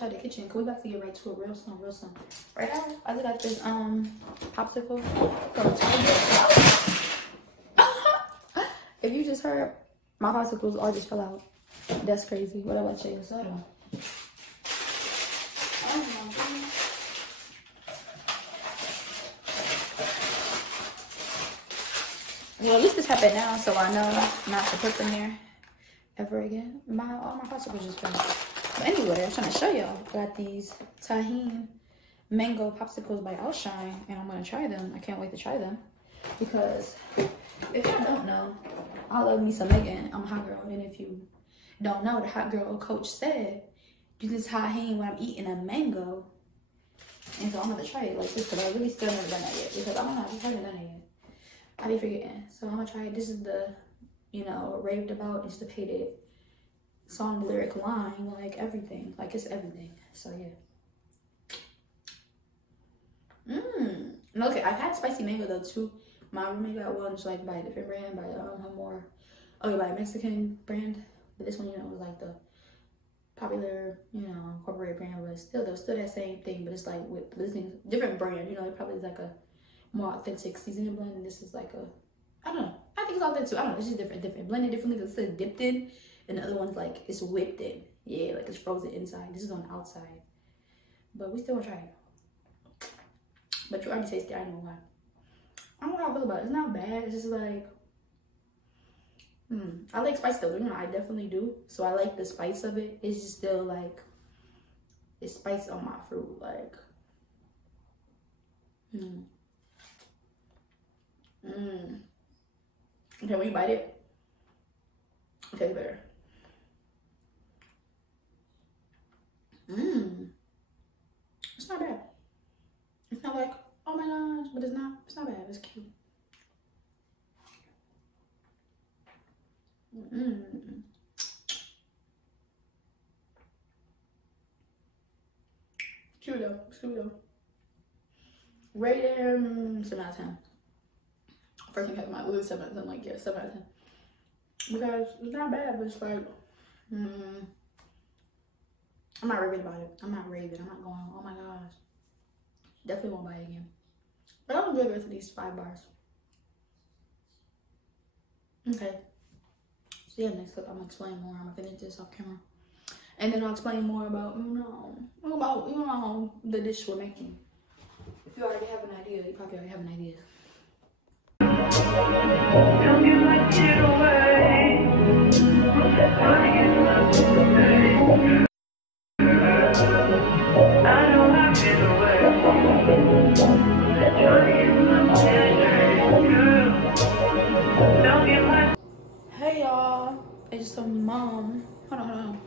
y'all the kitchen, because we about to get right to it real soon, real soon. Right now, I just got this popsicle from Target. If you just heard, my popsicles all just fell out. That's crazy. What about you? So, oh my goodness. Well, at least this happened now, so I know not to put them there ever again. All my popsicles just fell. But anyway, I'm trying to show y'all. Got these Tahine mango popsicles by Outshine, and I'm gonna try them. I can't wait to try them because if y'all don't know, I love me some Megan. I'm a hot girl, and if you don't know, the hot girl coach said do this Tahine when I'm eating a mango, and so I'm gonna try it like this because I really still never done that yet because I don't know, I just haven't done it yet. I be forgetting, so I'm gonna try it. This is the, you know, raved about, anticipated song lyric line, like everything, like it's everything. So yeah. Okay, I've had spicy mango though too. My roommate got one just like by a different brand, by by a Mexican brand. But this one, you know, was like the popular, you know, corporate brand, but still though, still that same thing. But it's like with this thing, different brand. You know, it probably is like a more authentic seasoning blend, and this is like a, I don't know. I think it's authentic too. I don't know. It's just different, blended differently. Because it's dipped in, and the other one's like it's whipped in. Yeah, like it's frozen inside. This is on the outside, but we still gonna try it. But you already tasted it. I know why. I don't know how I feel about it. It's not bad. It's just like, I like spice though. You know, I definitely do. So I like the spice of it. It's just still like, it's spice on my fruit. Like, Okay, when you bite it, it tastes better. It's not bad. It's not like, oh my gosh, but it's not bad. It's cute. Cute though. It's cute though. Right there, 7 out of 10. First thing I had my list 7 out of 10. Like, yeah, 7 out of 10. Because it's not bad, but it's like, I'm not raving about it. I'm not raving. I'm not going, oh my gosh. Definitely won't buy it again. But I'll enjoy the rest of these 5 bars. Okay. So yeah, next up I'm gonna explain more. I'm gonna finish this off camera. And then I'll explain more about, the dish we're making. If you already have an idea, you probably already have an idea. Don't get my shit away. I know I've been away. Hey y'all, it's some mom. Hold on.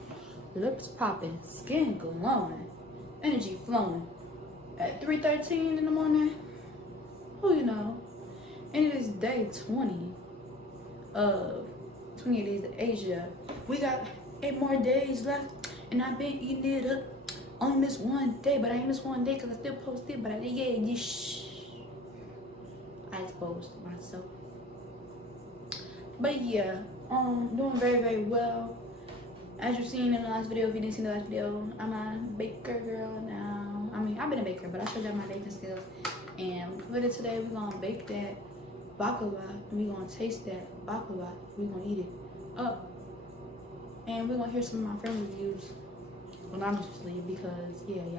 Lips popping, skin glowing, energy flowing. At 3:13 in the morning, who you know? And it is day 20 of 28 days of Asia. We got 8 more days left, and I've been eating it up. Only missed one day, but I ain't missed one day because I still posted. But I exposed myself. But yeah, doing very, very well. As you've seen in the last video, if you didn't see the last video, I'm a baker girl now. I mean, I've been a baker, but I showed y'all my baking skills. And for today, we're gonna bake that baklava, and we're gonna taste that baklava. We're gonna eat it up, and we're gonna hear some of my friend reviews anonymously because y'all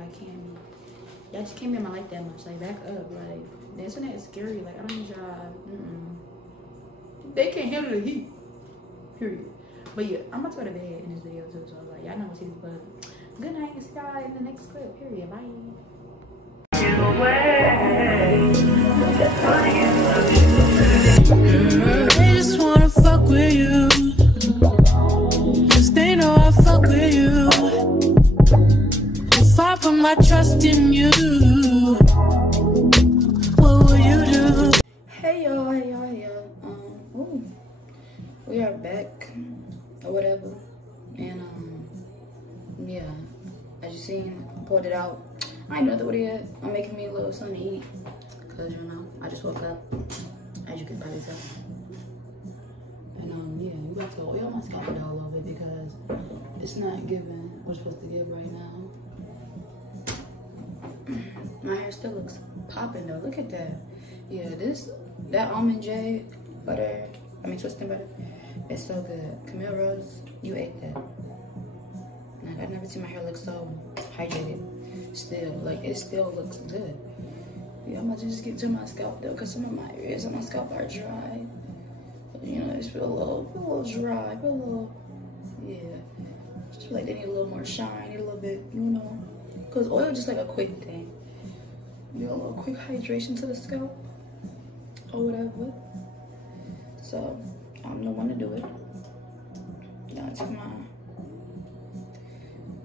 just can't be in my life that much. Like, back up. Like, the internet is scary. Like, I don't need y'all. They can't handle the heat. Period. But yeah, I'm about to go to bed in this video too, so I was like, y'all know what to do. But good night, and see y'all in the next clip. Period. Bye. They just wanna fuck with you, 'cause they know I fuck with you. If I put my trust in you, what will you do? Hey y'all. We are back or whatever, and yeah, as you seen, I pulled it out. I ain't know what it is. I'm making me a little something to eat, cause I just woke up, as you can probably tell. And yeah, we about to oil my scalp all over because it's not giving we're supposed to give right now. My hair still looks popping though. Look at that. Yeah, that almond J butter, twisting butter, it's so good. Camille Rose, you ate that. Like, I've never seen my hair look so hydrated. Still, like, it still looks good. Yeah, I'm about to just get to my scalp though, because some of my areas on my scalp are dry. You know, just feel a little dry, feel a little, yeah. Just feel like they need a little more shine, need a little bit, you know. Because oil is just like a quick thing. You know, a little quick hydration to the scalp or whatever. So, I'm the one to do it. Now I took my,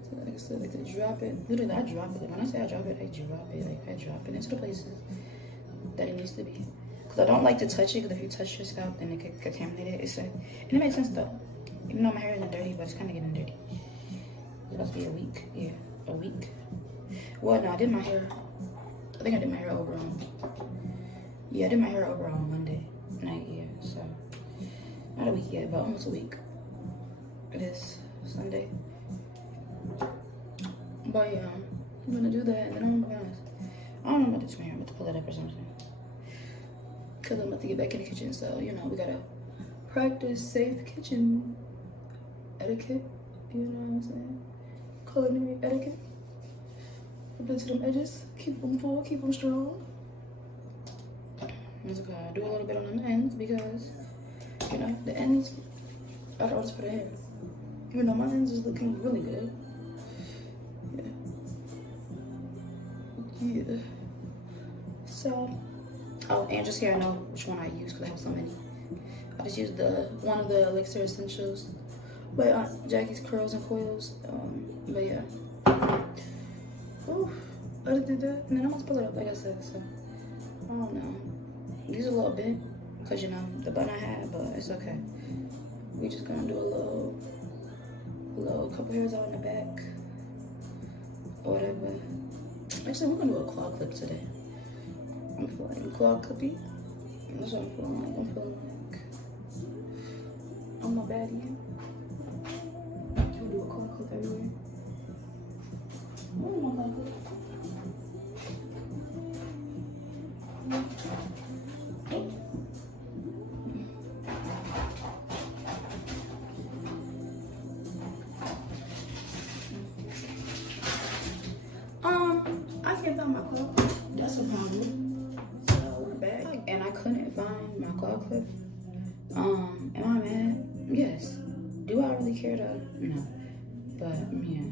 so like I said, like to drop it. Literally, I drop it. When I say I drop it, I drop it. Like, I drop it into the places that it needs to be. Because I don't like to touch it, because if you touch your scalp, then it could contaminate it. And it makes sense though. Even though my hair isn't dirty, but it's kind of getting dirty. It's supposed to be a week. Yeah, a week. Well, no, I did my hair. I think I did my hair over on. Yeah, I did my hair over on Monday night. Yeah, so not a week yet, but almost a week. It is Sunday. But yeah, I'm gonna do that, and then I'm gonna. I don't know what to do my hair. I'm about to pull it up or something. Cause I'm about to get back in the kitchen, so you know we gotta practice safe kitchen etiquette. You know what I'm saying? Culinary etiquette. Up into them edges, keep them full, keep them strong. It's okay. I do a little bit on the ends because, you know, the ends, I'll just put it in. Even though my ends is looking really good. Yeah. So, oh, and just here I know which one I use because I have so many. I just used one of the Elixir Essentials by Aunt Jackie's Curls and Coils. But yeah. Ooh, I just did that. And then I'm gonna pull it up like I said, so I don't know. These are a little bent because you know the bun I had, but it's okay. We just gonna do a little couple hairs out in the back or whatever. Actually, we're gonna do a claw clip today. I'm feeling like claw clippy. That's what I'm feeling like. I'm feeling like I'm my baddie. We'll do a claw clip everywhere. Oh my God. I can't find my claw clip. That's a problem. So we're back. And I couldn't find my claw clip. Am I mad? Yes. Do I really care though? No. But yeah.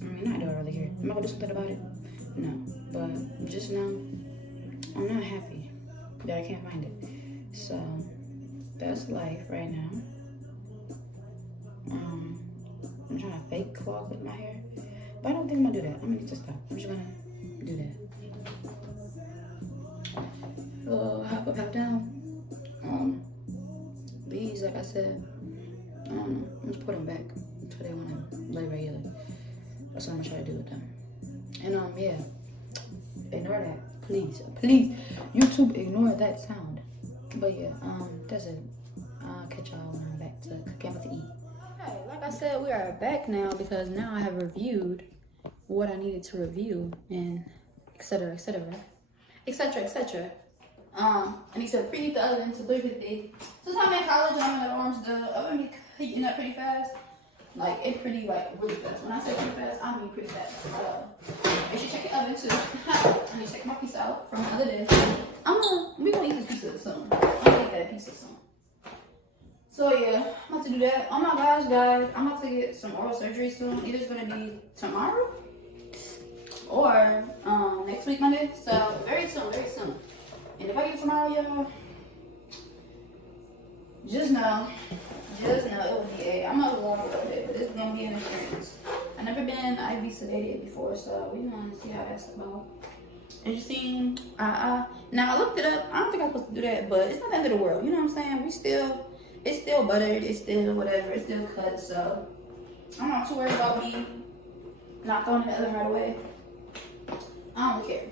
Not do I really care. Am I gonna do something about it? No. But just know I'm not happy that I can't find it. So that's life right now. I'm trying to fake claw clip my hair. But I don't think I'm gonna do that. I'm gonna need to stop. I'm just gonna do that. Half up, half down. These, like I said, I'm just put them back until they wanna lay regular. That's what I'm gonna try to do with them. And yeah, ignore that, please, please. YouTube, ignore that sound. But yeah, that's it. I'll catch y'all when I'm back to cooking to eat. Okay, like I said, we are back now because now I have reviewed what I needed to review and etc. etc. etc. etc. I need to preheat the oven to 350. Since I'm in college and I'm in the orange, the oven be heating up pretty fast. Like, it's pretty, like, really fast. When I say pretty fast, I mean pretty fast. So, make sure you check your oven, too. I need to check my pizza out from the other day. We're gonna eat this pizza soon. I'm gonna eat that pizza soon. So, yeah, I'm about to do that. Oh my gosh, guys. I'm about to get some oral surgery soon. Either it's gonna be tomorrow or next week, Monday. So, very soon, very soon. And if I get it tomorrow, y'all, just know it will be I'm not alone with it, but it's gonna be an experience. I've never been IV sedated before, so we want to see how that's about. As you seen, now I looked it up. I don't think I'm supposed to do that, but it's not the end of the world. You know what I'm saying? It's still buttered. It's still whatever. It's still cut. So I'm not too worried about me not throwing it in the oven right away. I don't care.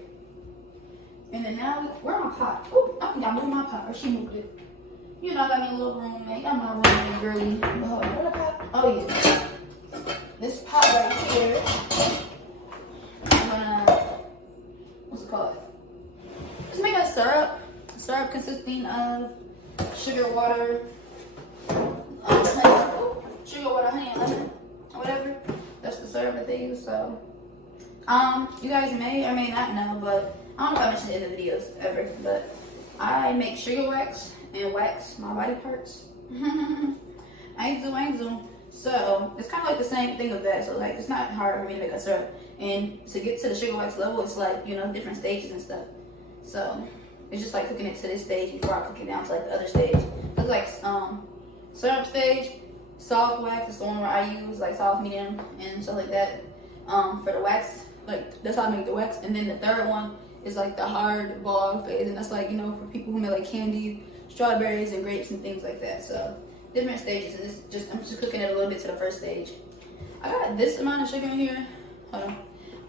And then now, where's my pot? Oh, I think I moved my pot, or she moved it. You know, I got me a little roommate. Got my roommate, girly. Where the pot? Oh, yeah. this pot right here, I'm gonna, what's it called? Just make a syrup. Syrup consisting of sugar, water, honey, and lemon, or whatever. That's the syrup that they use. So, you guys may or may not know, but I don't know if I mentioned it in the videos ever, but I make sugar wax and wax my body parts. I ain't do. So it's kind of like the same thing of that. So like, it's not hard for me to make a syrup, and to get to the sugar wax level, it's like, you know, different stages and stuff. So it's just like cooking it to this stage before I cook it down to like the other stage. It's like syrup stage, soft wax is the one where I use like soft, medium, and stuff like that. For the wax, like that's how I make the wax. And then the third one is like the hard ball phase, and that's like, you know, for people who make like candy, strawberries, and grapes and things like that. So different stages, and I'm just cooking it a little bit to the first stage. I got this amount of sugar in here. Hold on.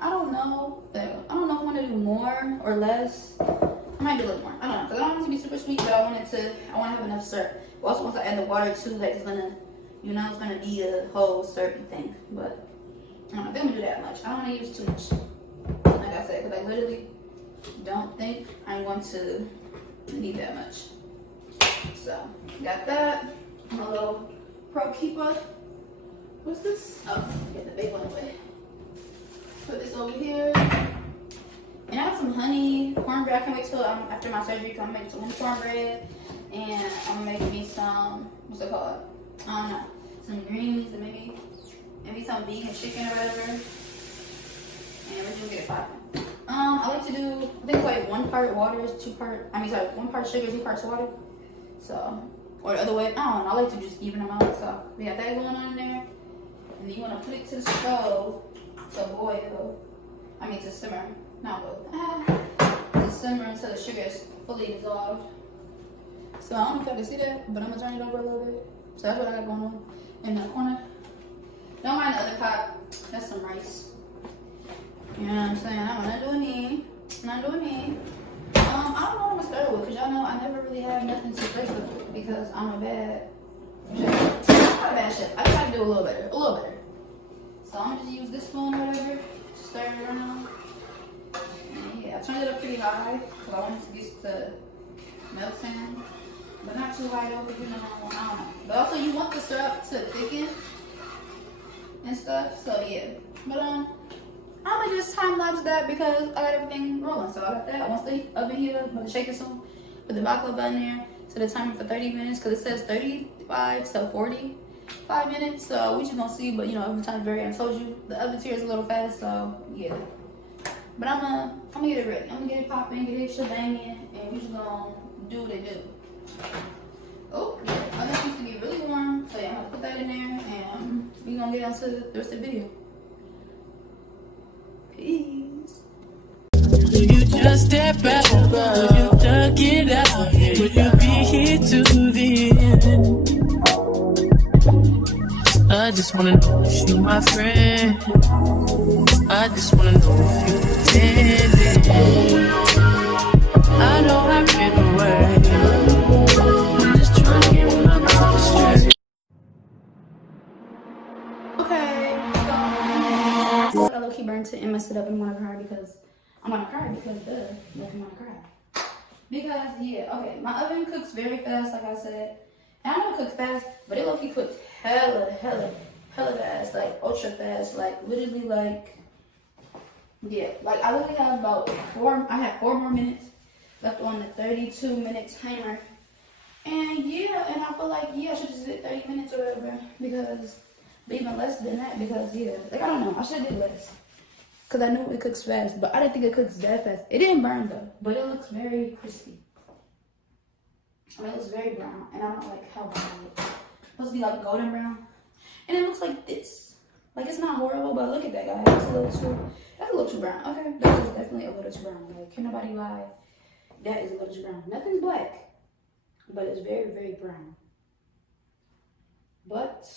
I don't know if I want to do more or less. I might do a little more. I don't know, because I don't want it to be super sweet, but I want to have enough syrup. But also once I add the water too, like it's gonna, you know, it's gonna be a whole syrupy thing. But I don't know if I'm gonna do that much. I don't want to use too much, like I said, because I literally don't think I'm going to need that much. So got that. My little Pro Keeper. What's this? Oh, get the big one away. Put this over here. And I have some honey cornbread. I can wait till after my surgery, because I'm making some honey cornbread. And I'm gonna make me some, what's it called? I don't know. Some greens and maybe some vegan chicken or whatever. And we're gonna get it popping. I like to do, I think it's like 1 part water, 1 part sugar, 2 parts water. So, or the other way, I don't know. I like to just even them out. So we got that going on in there. And then you wanna put it to the stove to boil. To simmer, not boil. To simmer until the sugar is fully dissolved. So I don't know if y'all can see that, but I'm gonna turn it over a little bit. So that's what I got going on in the corner. Don't mind the other pot. That's some rice. You know what I'm saying? I'm not doing me. I don't know what I'm gonna start with, because y'all know I never really have nothing to start with, because I'm a bad chef. Not a bad chef. I try to do a little better. So I'm gonna just use this spoon or whatever. Stir it around. And yeah, I turned it up pretty high because I want this to melt in, but not too high though, because you know, I don't know. But also you want the syrup to thicken and stuff. So yeah, but I'm gonna just time lapse that because I got everything rolling. So I got that. Once the oven heat up, I'm gonna shake it soon. Put the baklava in there. Set the timer for 30 minutes because it says 35 to 45 minutes, so we just gonna see. But you know, every time I told you the oven here is a little fast, so yeah. But I'm gonna get it ready. I'm gonna get it popping, get it shebanging, and we just gonna do what it do. Oh, yeah, oven needs to be really warm, so yeah, I'm gonna put that in there, and we gonna get on to the rest of the video. Peace. Will you just step back? Will you tuck it out? Will you be here to the end? I just wanna know if you my friend. I just wanna know if you pretending. I know I've been away. I'm just trying to get my mind straight. Okay, so I low-key burnt it and messed it up and wanna cry because I'm gonna cry because I'm gonna cry. Because yeah, okay, my oven cooks very fast, like I said. And I know it cooks fast, but it low-key cooks hella fast, like ultra fast, like literally like, yeah, like I literally have about 4 more minutes left on the 32-minute timer. And yeah, and I feel like, yeah, I should just hit 30 minutes or whatever, because, but even less than that, because yeah, like I don't know, I should have did less. Because I knew it cooks fast, but I didn't think it cooks that fast. It didn't burn though, but it looks very crispy. I mean, it looks very brown, and I don't like how brown it looks. It's supposed to be like golden brown. And it looks like this. Like, it's not horrible, but look at that, guys. That's a little too brown. Okay, that is definitely a little too brown. Like, can nobody lie? That is a little too brown. Nothing's black, but it's very, very brown. But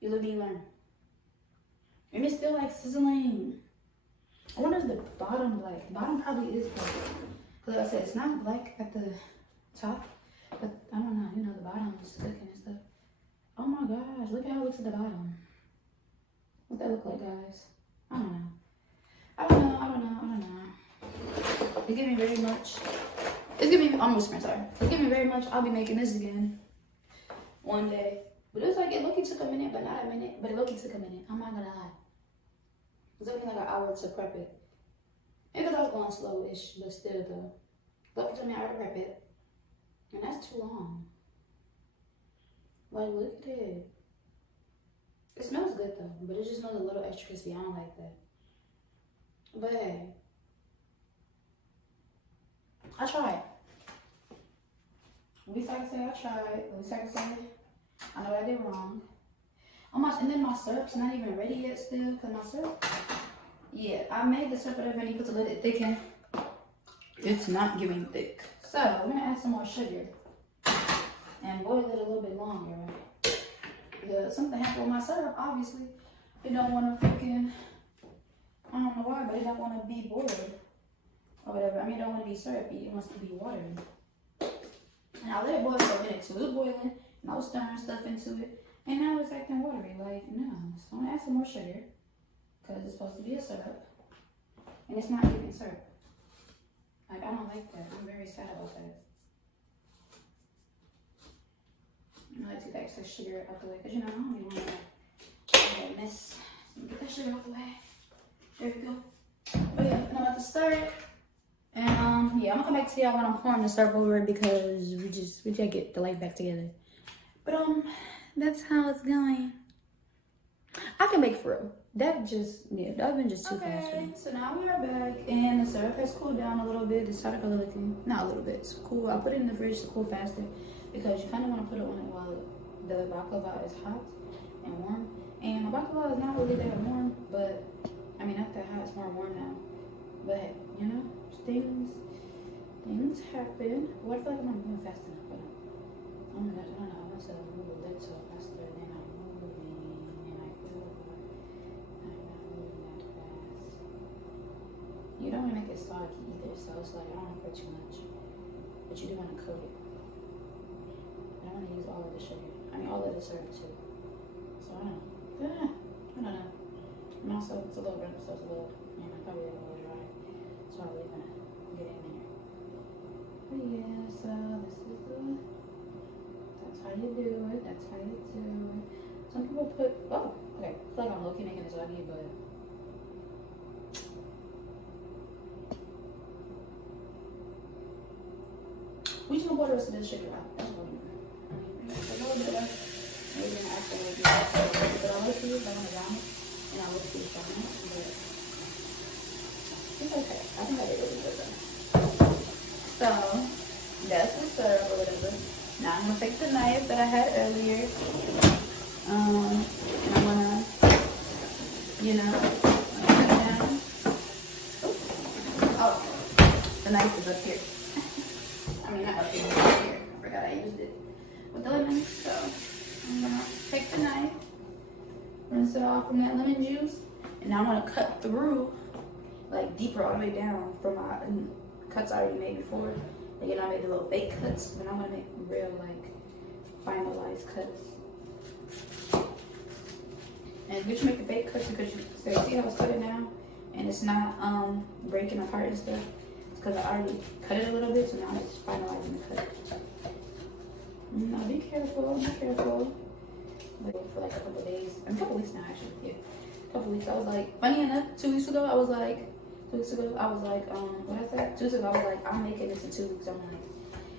you live and you learn. And it's still like sizzling. I wonder if the bottom black. The bottom probably is black. Because like I said, it's not black at the top. But I don't know, you know, the bottom is cooking and stuff. Oh my gosh, look at how it looks at the bottom. What that look like, guys? I don't know. I don't know. It's giving me very much. It's giving me, I'm whispering, sorry. It's giving me very much, I'll be making this again one day. But it was like, it looked took a minute, but not a minute. But it looked took a minute. I'm not gonna lie. It took me like an hour to prep it. And because I was going slow-ish, but still though. Lucky took me an hour to prep it. And that's too long. Like, look at it. It smells good though, but it just smells a little extra crispy. I don't like that. But hey, I tried. At least I can say I tried. At least I can say I know what I did wrong. Oh my, and then my syrup's not even ready yet still, because my syrup, yeah, I made the syrup whatever and you put to let it thicken. It's not getting thick. So we're gonna add some more sugar and boil it a little bit longer. Yeah, something happened with my syrup, obviously. It don't want to freaking, I don't know why, but it don't want to be boiled or whatever. I mean, it don't want to be syrupy, it wants to be watery. And I let it boil for a minute, so it was boiling, and I was stirring stuff into it, and now it's acting watery. Like, no, so I'm gonna add some more sugar, because it's supposed to be a syrup, and it's not even syrup. Like, I don't like that. I'm very sad about that. I'm gonna take the excess sugar out the way, because you know, I don't even want to mess. So get that sugar out the way. There we go. But yeah, and I'm about to stir it. And yeah, I'm gonna come back to y'all when I'm pouring the syrup over it, because we just get the life back together. But that's how it's going. I can make for real. That just, yeah, that been just too fast for me. So now we are back, and the syrup has cooled down a little bit. It started looking, not a little bit, it's cool. I put it in the fridge to cool faster, because you kind of want to put it on it while the baklava is hot and warm. And my baklava is not really that warm, but I mean, not that hot, it's more warm now. But you know, things happen. What if like I'm not moving fast enough? But oh my gosh, I don't know. I want to move a little faster than I'm moving, and I feel like I'm not moving that fast. You don't want to make it soggy either, so it's like I don't want to put too much, but you do want to coat it. I don't want to use all of the sugar. I mean, all of the syrup too. So I don't know. I don't know. And also, it's a little burnt, so it's a little, you know, probably a little dry. So I'm really gonna get in there. But yeah, so this is that's how you do it. That's how you do it. Some people put, oh, okay. I feel like I'm looking making it soggy, but we just gonna pour the rest of this sugar out. That's what we're doing. A little bit of, maybe an after we do that. But I'll let you, I'm gonna drown it. And I will see something, but it's okay. I think I did really good though. So that's the syrup or whatever. Now I'm gonna take the knife that I had earlier, and I'm gonna, you know, put it down. Oh, the knife is up here. I mean, not up here, it's up here. I forgot I used it with the lemon. So I'm gonna take the knife, rinse it off from that lemon juice, and now I'm gonna cut through, like deeper all the way down from my cuts I already made before. Like, you know, I made the little fake cuts, but I'm gonna make real, like, finalized cuts. And you should make the fake cuts because you see how it's cutting now, and it's not breaking apart and stuff. It's because I already cut it a little bit, so now I'm just finalizing the cut. Now be careful, be careful. For like a couple days, a couple weeks now actually, yeah. A couple weeks, I was like, funny enough, 2 weeks ago, I was like, what I said? 2 weeks ago, I was like, I'm making this in 2 weeks, I'm like,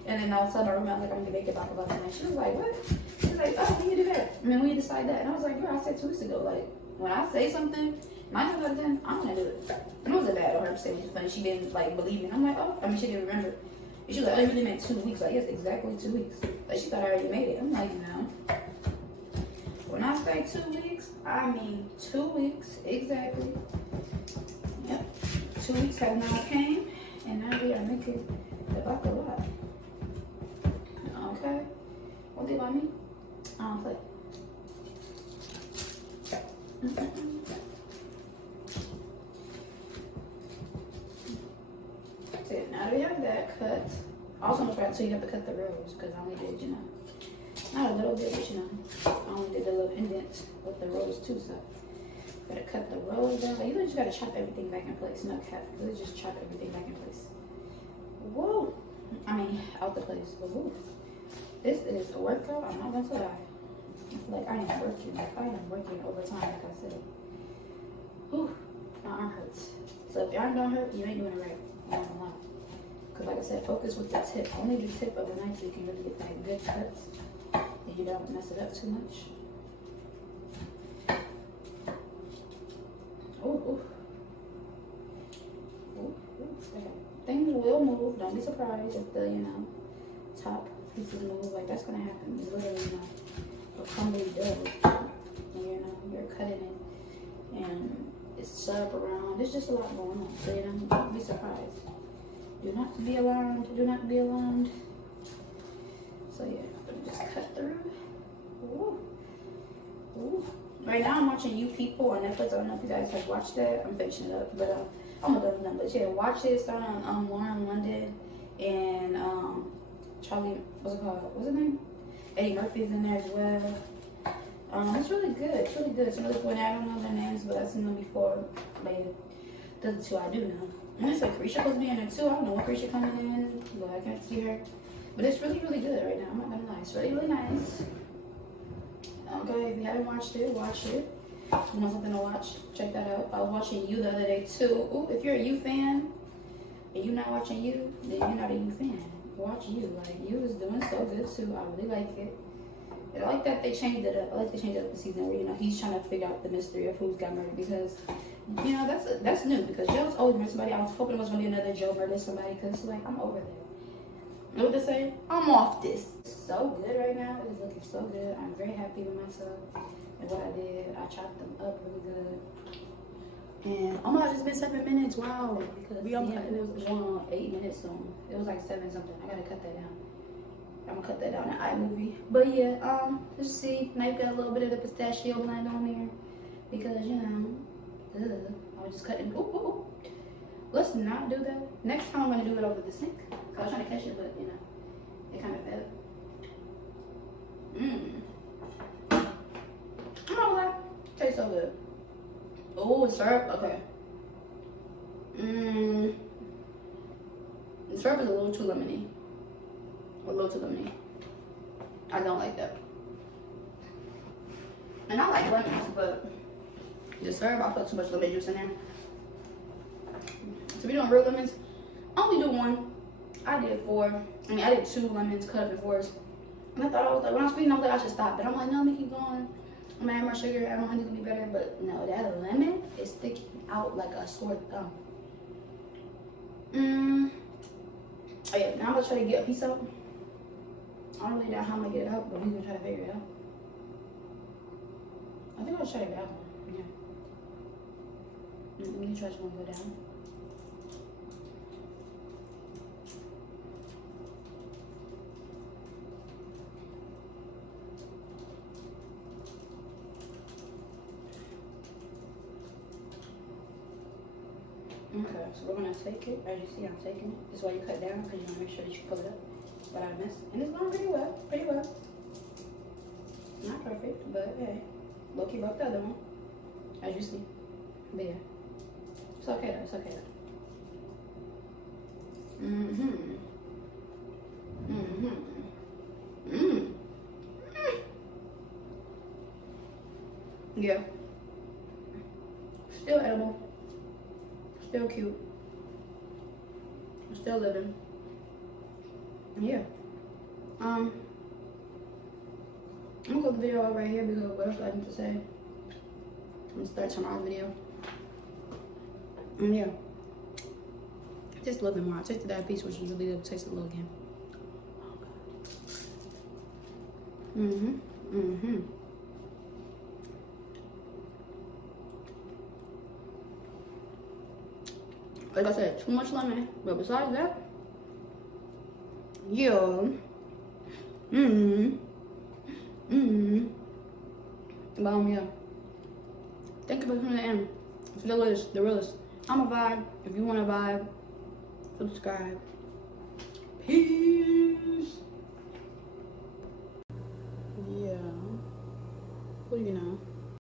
and then I was telling my roommate, like, I'm gonna make it baklava tonight. She was like, what? She was like, oh, when you do that? I mean, when you decide that? And I was like, girl, I said 2 weeks ago, like, when I say something, 9 times out of 10, I'm gonna do it. And it wasn't bad of her to say, which is funny, she didn't, like, believe me. And I'm like, oh, I mean, she didn't remember. And she was like, oh, you really meant 2 weeks. Like, yes, exactly 2 weeks. Like, she thought I already made it. I'm like, no. When I say 2 weeks, I mean 2 weeks, exactly. Yep, 2 weeks have now came, and now we are making the baklava. Okay, what do you want me? I don't play. So now that we have that cut, I also want to try to tell you have to cut the rows because I only did, you know, Not a little bit, but you know, I only did a little indent with the rose too, so gotta cut the rose down. Like, you just gotta chop everything back in place. No cap, really just chop everything back in place. Whoa, I mean, out the place, but whoa. This is a workout, I'm not gonna lie. Like, I am working overtime, like I said. Whew, my arm hurts. So if your arm don't hurt, you ain't doing it right. I'm not gonna lie. Because like I said, focus with the tip. Only the tip of the knife so you can really get that good cuts. And you don't mess it up too much. Ooh. Okay. Things will move. Don't be surprised if the, you know, top pieces move. Like, that's gonna happen. It's literally, you know, a crumbly dough. And, you know, you're cutting it and it's sharp around. There's just a lot going on. So, you know, don't be surprised. Do not be alarmed. Do not be alarmed. So yeah, let me just cut through. Ooh. Ooh. Right now I'm watching You People on Netflix. I don't know if you guys have watched that. I'm finishing it up, but I'm not done. But yeah, watch it. Starting on Lauren London and Charlie. What's it called? What's his name? Eddie Murphy's in there as well. It's really good. It's really good. It's really cool. I don't know their names, but I've seen them before. But yeah, the two I do know. And it's like Carisha supposed to be in there too. I don't know what Carisha coming in, but I can't see her. But it's really, really good right now. I'm not gonna lie. It's really, really nice. Okay, if you haven't watched it, watch it. You want something to watch? Check that out. I was watching You the other day too. Ooh, if you're a You fan and you're not watching You, then you're not a You fan. Watch You. Like, You is doing so good too. I really like it. And I like that they changed it up. I like they changed it up the season where, you know, he's trying to figure out the mystery of who's got murdered, because, you know, that's new, because Joe's always murdered somebody. I was hoping it was gonna be another Joe murder somebody, because like, I'm over there. You know what they say? I'm off this. It's so good right now. It is looking so good. I'm very happy with myself and what I did. I chopped them up really good. And oh my gosh, it's been 7 minutes. Wow. Because it was going on 8 minutes soon. It was like 7 something. I gotta cut that down. I'm gonna cut that down in iMovie. But yeah, let's see. Now you've got a little bit of the pistachio blend on there. Because, you know, I was just cutting. Ooh. Let's not do that. Next time I'm gonna do it over the sink. I was trying to catch it, but you know, it kind of fell. I'm not gonna lie, tastes so good. Oh, it's syrup. Okay. The syrup is a little too lemony. A little too lemony. I don't like that. And I like lemons, but the syrup, I put too much lemon juice in there. So we doing real lemons. I only do one. I did 4. I mean, I did 2 lemons cut up in 4s. And I thought, I was like, when I was speaking, I was like, I should stop. But I'm like, no, let me keep going. I'm gonna add more sugar, add more honey to be better. But no, that lemon is sticking out like a sore thumb. Oh yeah, now I'm gonna try to get a piece out. I don't really know how I'm gonna get it out, but we're gonna try to figure it out. I think I'll try to get it out. Yeah. Let me try to go down. Okay, so we're gonna take it. As you see, I'm taking it. This is why you cut down, because you wanna make sure that you pull it up. But I missed, and it's going pretty well, Not perfect, but hey, low-key broke the other one, as you see. But yeah, it's okay though. It's okay though. Yeah. Still edible. Still cute. I'm still living. Yeah. I'm gonna put the video out right here because what else do I need to say? I'm gonna start tomorrow's video. And yeah. Just a little bit more. I tasted that piece, which is really good. Taste it a little again. Like I said, too much lemon. But besides that, yeah. Yeah. Thank you for tuning in. It's the realest. I'm a vibe. If you want to vibe, subscribe. Peace. you know.